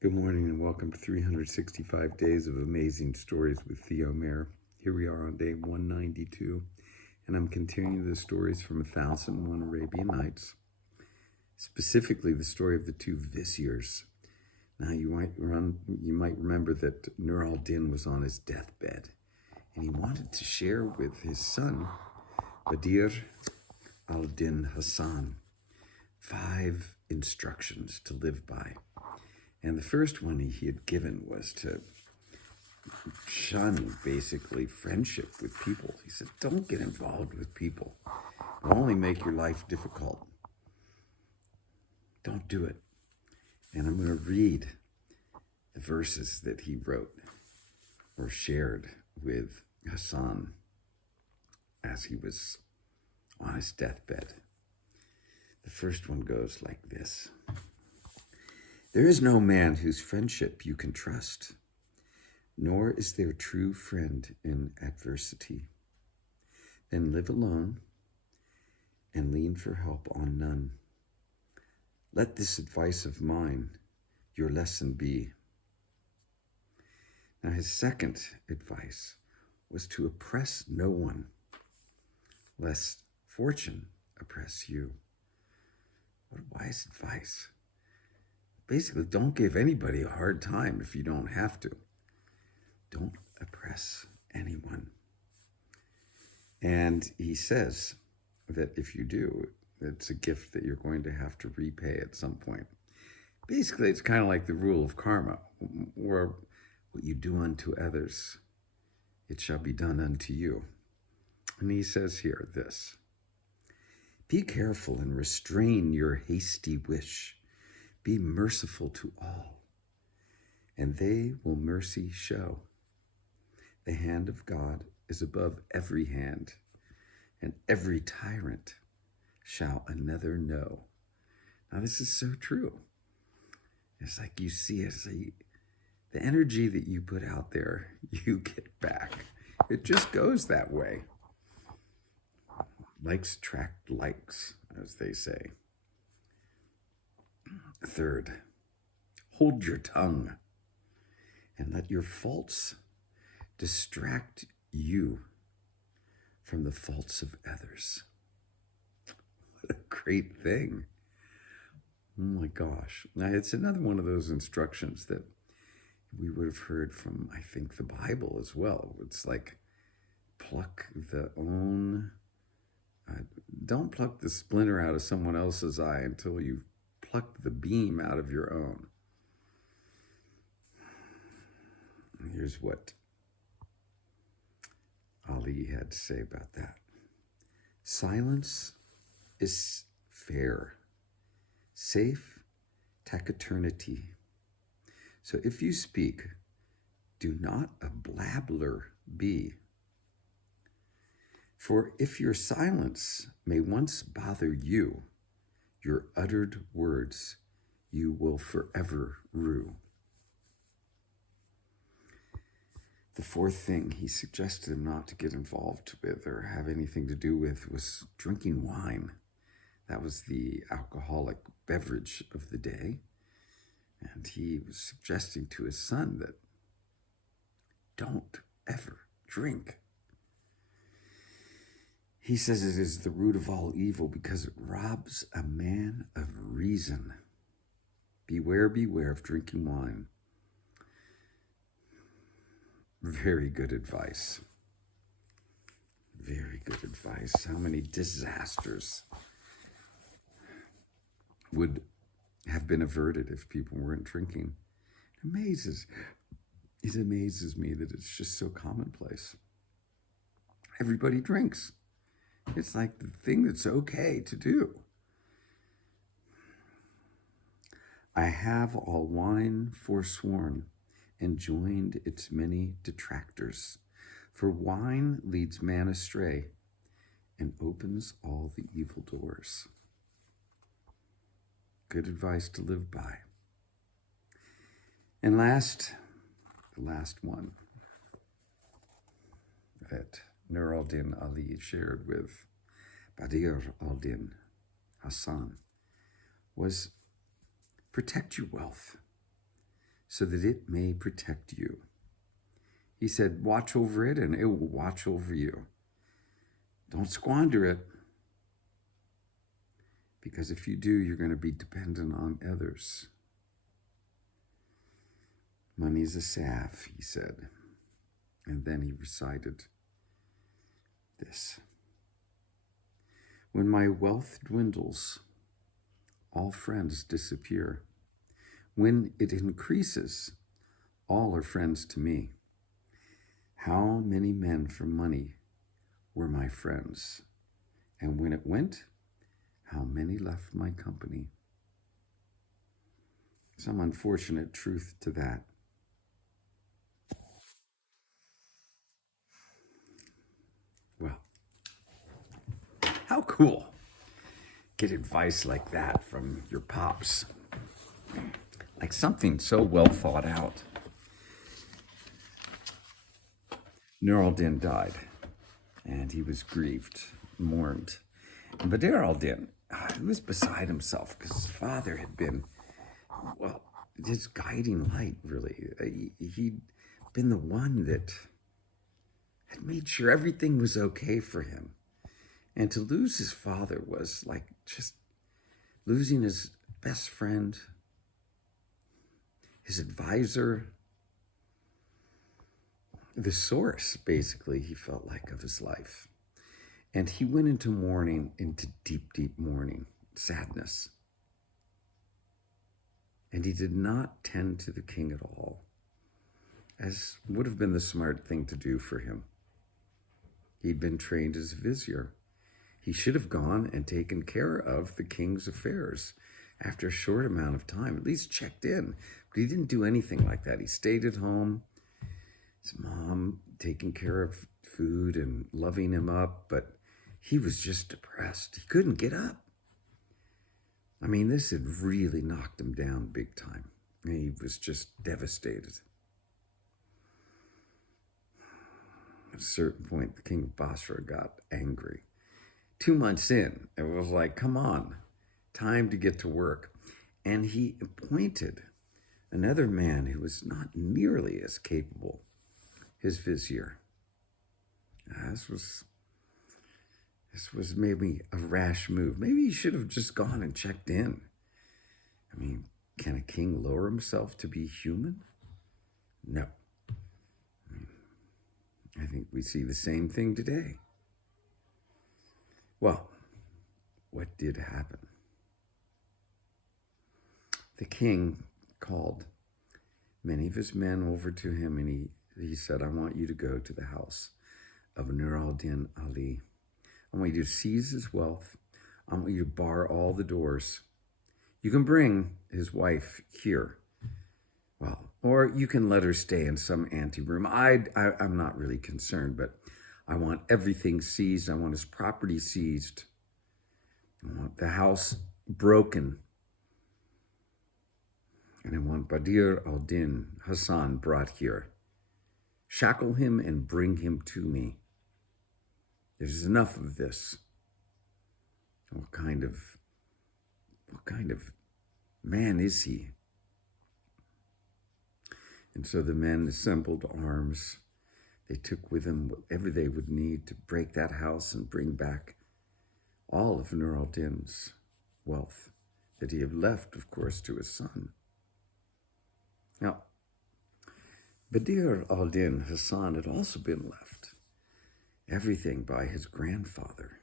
Good morning and welcome to 365 Days of Amazing Stories with Theo Mayer. Here we are on day 192, and I'm continuing the stories from 1001 Arabian Nights, specifically the story of the two Viziers. Now you might remember that Nur al-Din was on his deathbed, and he wanted to share with his son, Badr al-Din Hassan, 5 instructions to live by. And the first one he had given was to shun, basically, friendship with people. He said, don't get involved with people. It'll only make your life difficult. Don't do it. And I'm going to read the verses that he wrote or shared with Hassan as he was on his deathbed. The first one goes like this. There is no man whose friendship you can trust, nor is there true friend in adversity. Then live alone and lean for help on none. Let this advice of mine your lesson be. Now his second advice was to oppress no one, lest fortune oppress you. What a wise advice. Basically, don't give anybody a hard time if you don't have to. Don't oppress anyone. And he says that if you do, it's a gift that you're going to have to repay at some point. Basically, it's kind of like the rule of karma, or what you do unto others, it shall be done unto you. And he says here this, be careful and restrain your hasty wish. Be merciful to all, and they will mercy show. The hand of God is above every hand, and every tyrant shall another know. Now, this is so true. It's like you see it. The energy that you put out there, you get back. It just goes that way. Likes attract likes, as they say. Third, hold your tongue and let your faults distract you from the faults of others. What a great thing. Oh my gosh. Now, it's another one of those instructions that we would have heard from, I think, the Bible as well. It's like, don't pluck the splinter out of someone else's eye until you've plucked the beam out of your own. Here's what Ali had to say about that. Silence is fair, safe, taciturnity. So if you speak, do not a blabbler be. For if your silence may once bother you, your uttered words you will forever rue. The fourth thing he suggested him not to get involved with or have anything to do with was drinking wine. That was the alcoholic beverage of the day. And he was suggesting to his son that don't ever drink. He says it is the root of all evil because it robs a man of reason. Beware, beware of drinking wine. Very good advice. Very good advice. How many disasters would have been averted if people weren't drinking? It amazes me that it's just so commonplace. Everybody drinks. It's like the thing that's okay to do. I have all wine forsworn and joined its many detractors. For wine leads man astray and opens all the evil doors. Good advice to live by. And the last one that Nur al-Din Ali shared with Badr al-Din Hassan was protect your wealth. so that it may protect you. He said, watch over it and it will watch over you. Don't squander it, because if you do, you're going to be dependent on others. Money's a salve, he said. And then he recited this. When my wealth dwindles, all friends disappear. When it increases, all are friends to me. How many men for money were my friends? And when it went, how many left my company? Some unfortunate truth to that. Well, how cool. Get advice like that from your pops. Like something so well thought out. Nur al-Din died, and he was grieved, mourned. And Badr al-Din, he was beside himself because his father had been, well, his guiding light, really. He'd been the one that had made sure everything was okay for him. And to lose his father was like just losing his best friend, his advisor, the source, basically, he felt like, of his life. And he went into mourning, into deep, deep mourning, sadness. And he did not tend to the king at all, as would have been the smart thing to do for him. He'd been trained as a vizier. He should have gone and taken care of the king's affairs after a short amount of time, at least checked in. But he didn't do anything like that. He stayed at home, his mom taking care of food and loving him up, but he was just depressed. He couldn't get up. I mean, this had really knocked him down big time. He was just devastated. At a certain point, the king of Basra got angry. 2 months in, it was like, come on, time to get to work. And he appointed another man who was not nearly as capable, his vizier. This was maybe a rash move. Maybe he should have just gone and checked in. I mean, can a king lower himself to be human? No. I think we see the same thing today. Well, what did happen? The king called many of his men over to him, and he said, I want you to go to the house of Nur al-Din Ali. I want you to seize his wealth. I want you to bar all the doors. You can bring his wife here. Well, or you can let her stay in some anteroom. I'm not really concerned, but I want everything seized. I want his property seized. I want the house broken. And I want Badr al-Din Hassan brought here. Shackle him and bring him to me. There's enough of this. What kind of man is he? And so the men assembled arms. They took with them whatever they would need to break that house and bring back all of Nur al-Din's wealth that he had left, of course, to his son. Now, Badr al-Din Hassan had also been left everything by his grandfather.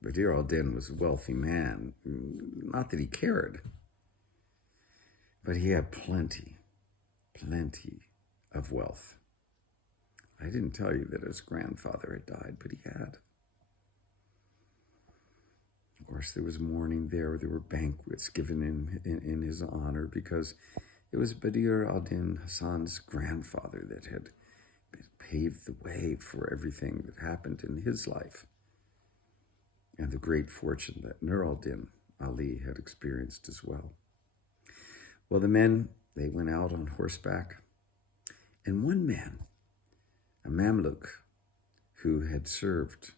Badr al-Din was a wealthy man. Not that he cared, but he had plenty of wealth. I didn't tell you that his grandfather had died, but he had. Of course, there was mourning there. There were banquets given in his honor because it was Badr al-Din Hassan's grandfather that had paved the way for everything that happened in his life and the great fortune that Nur al-Din Ali had experienced as well. Well, the men, they went out on horseback, and one man, a Mamluk who had served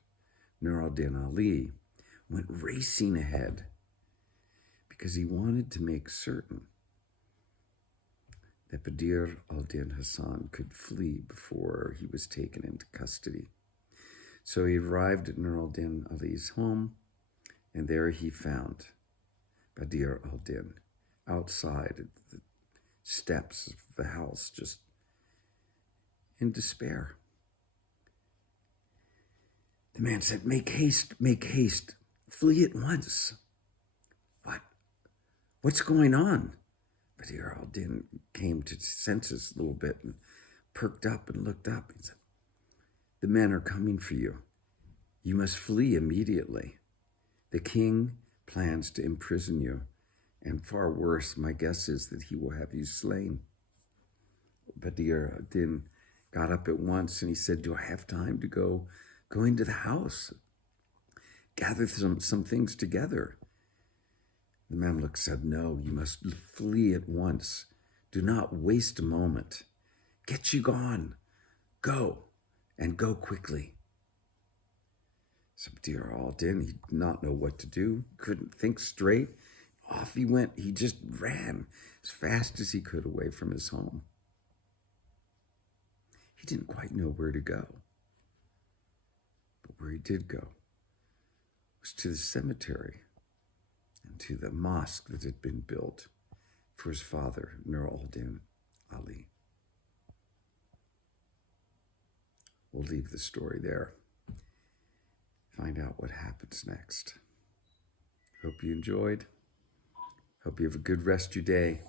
Nur al-Din Ali, went racing ahead because he wanted to make certain that Badr al-Din Hassan could flee before he was taken into custody. So he arrived at Nur al-Din Ali's home, and there he found Badr al-Din outside at the steps of the house, just in despair. The man said, make haste, flee at once. What's going on? Badr al-Din came to his senses a little bit and perked up and looked up. He said, the men are coming for you. You must flee immediately. The king plans to imprison you, and far worse, my guess is that he will have you slain. Badr al-Din got up at once and he said, do I have time to go into the house? Gather some things together. The Mamluk said, no, you must flee at once. Do not waste a moment. Get you gone. Go, and go quickly. So Badr al-Din, he did not know what to do, couldn't think straight. Off he went. He just ran as fast as he could away from his home. He didn't quite know where to go. But where he did go was to the cemetery and to the mosque that had been built for his father, Nur al-Din Ali. We'll leave the story there. Find out what happens next. Hope you enjoyed. Hope you have a good rest of your day.